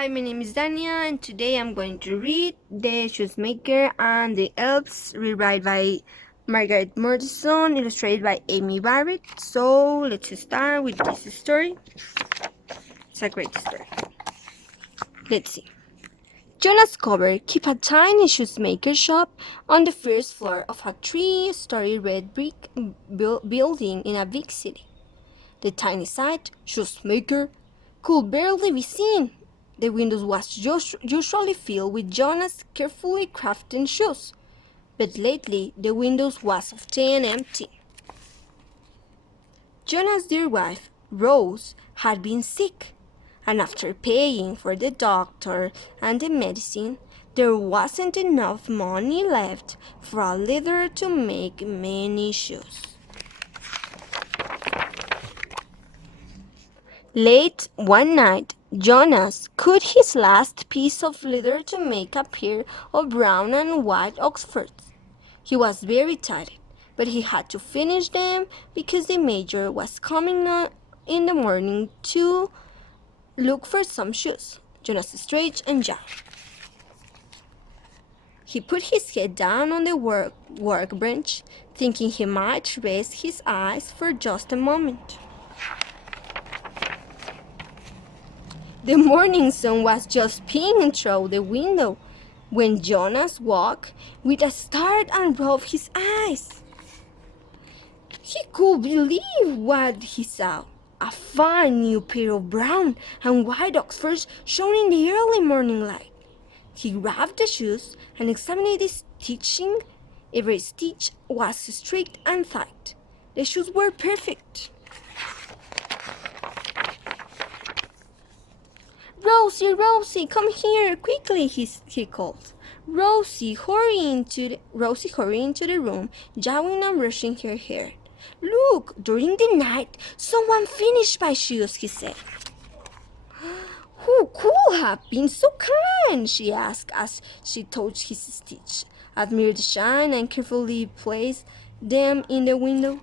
Hi, my name is Dania, and today I'm going to read The Shoemaker and the Elves, rewrite by Margaret Murdison, illustrated by Amy Barrett. So let's start with this story. It's a great story. Let's see. Jonas Cover kept a tiny shoemaker shop on the first floor of a three-story red brick building in a big city. The tiny site, shoemaker, could barely be seen. The windows was usually filled with Jonas' carefully crafted shoes, but lately the windows was often empty. Jonas' dear wife, Rose, had been sick, and after paying for the doctor and the medicine, there wasn't enough money left for a leather to make many shoes. Late one night, Jonas cut his last piece of leather to make a pair of brown and white Oxfords. He was very tired, but he had to finish them because the major was coming in the morning to look for some shoes. Jonas stretched and yawned. He put his head down on the workbench, thinking he might rest his eyes for just a moment. The morning sun was just peeking through the window when Jonas woke with a start and rubbed his eyes. He could believe what he saw. A fine new pair of brown and white Oxfords shone in the early morning light. He grabbed the shoes and examined the stitching. Every stitch was straight and tight. The shoes were perfect. "Rosie, Rosie, come here quickly!" he called. Rosie hurried into the room, yawning and brushing her hair. "Look, during the night, someone finished my shoes," he said. "Who could have been so kind?" she asked as she touched his stitch, admired the shine, and carefully placed them in the window.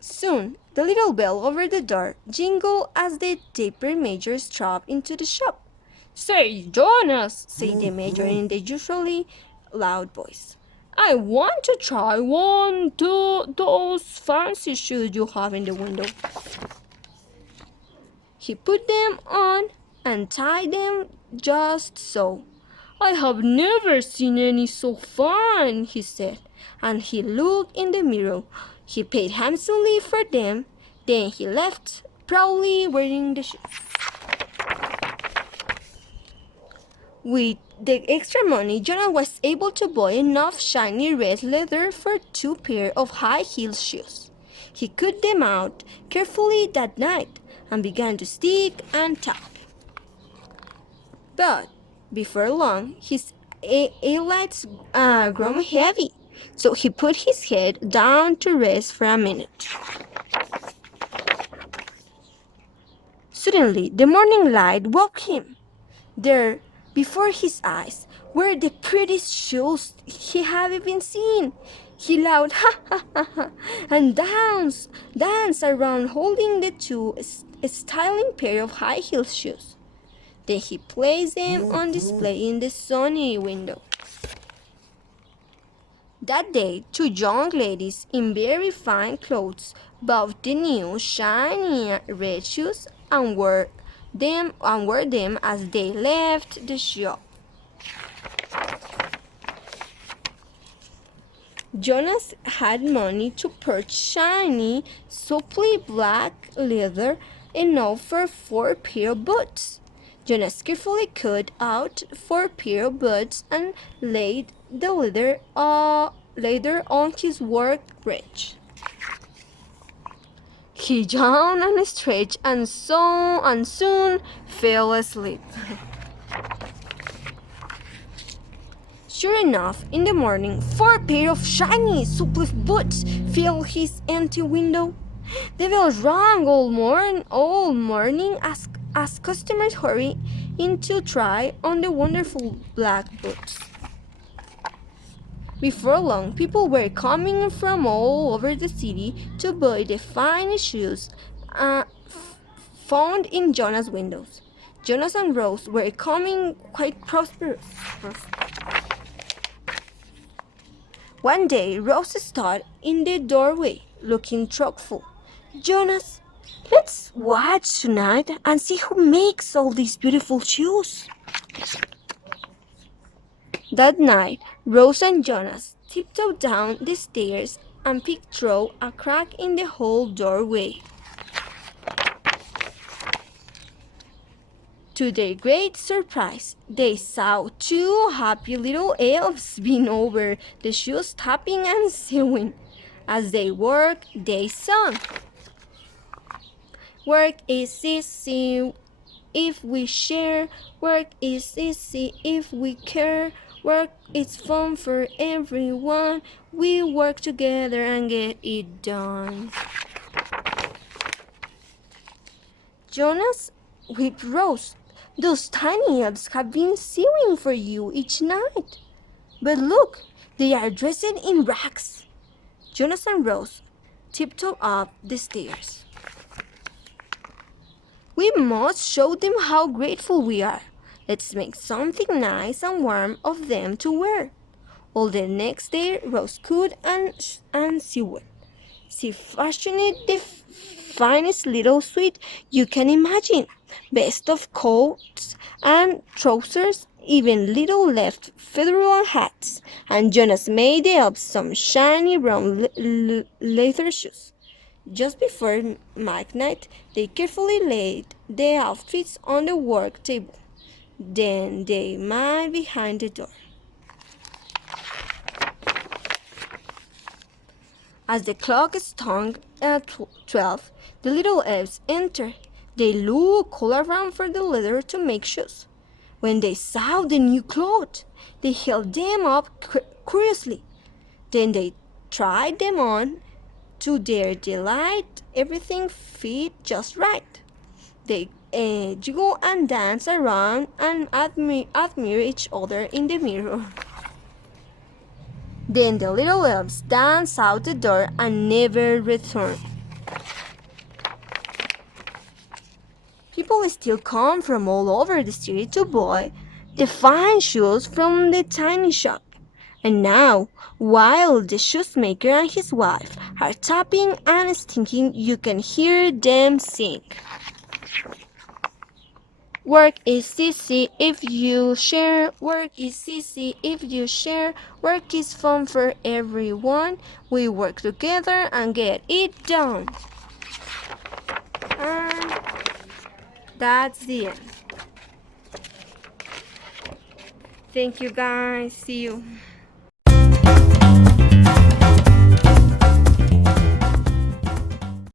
Soon, the little bell over the door jingled as the dapper major strode into the shop. "Say, Jonas," said the major in the usually loud voice, "I want to try one of those fancy shoes you have in the window." He put them on and tied them just so. "I have never seen any so fine," he said, and he looked in the mirror. He paid handsomely for them, then he left, proudly wearing the shoes. With the extra money, Jonah was able to buy enough shiny red leather for 2 pairs of high-heeled shoes. He cut them out carefully that night and began to stick and tap. But before long, his eyelids grew heavy, so he put his head down to rest for a minute. Suddenly, the morning light woke him. There, before his eyes, were the prettiest shoes he had ever seen. He laughed, "Ha ha ha ha," and danced around holding the two styling pair of high-heeled shoes. Then he placed them on display in the sunny window. That day, 2 young ladies in very fine clothes bought the new shiny red shoes and wore them as they left the shop. Jonas had money to purchase shiny, softly black leather enough for 4 pair of boots. Jonas carefully cut out 4 pair of boots and laid the leather on his workbench. He yawned and stretched and soon fell asleep. Sure enough, in the morning, 4 pair of shiny, supple boots filled his empty window. The bells rang all morning as customers hurried in to try on the wonderful black boots. Before long, people were coming from all over the city to buy the finest shoes found in Jonah's windows. Jonas and Rose were becoming quite prosperous. One day, Rose stood in the doorway, looking thoughtful. Jonas, let's watch tonight and see who makes all these beautiful shoes. That night, Rose and Jonas tiptoed down the stairs and peeked through a crack in the whole doorway. To their great surprise, they saw two happy little elves bend over the shoes, tapping and sewing. As they worked, they sang. Work is easy if we share. Work is easy if we care. Work is fun for everyone. We work together and get it done. Jonas wept Rose. Those tiny elves have been sewing for you each night. But look, they are dressed in rags. Jonas and Rose tiptoed up the stairs. We must show them how grateful we are. Let's make something nice and warm of them to wear. All the next day, Rose could and sewed. She fashioned the finest little suit you can imagine. Best of coats and trousers, even little left federal hats. And Jonas made the elves some shiny brown leather shoes. Just before midnight, they carefully laid the outfits on the work table. Then they moved behind the door. As the clock struck at 12, the little elves entered. They looked all around for the leather to make shoes. When they saw the new clothes, they held them up curiously. Then they tried them on. To their delight, everything fit just right. They jiggle and dance around and admire each other in the mirror. Then the little elves danced out the door and never returned. People still come from all over the city to buy the fine shoes from the tiny shop. And now, while the shoemaker and his wife are tapping and stinking, you can hear them sing. Work is easy if you share. Work is easy if you share. Work is fun for everyone. We work together and get it done. And that's the end. Thank you guys. See you.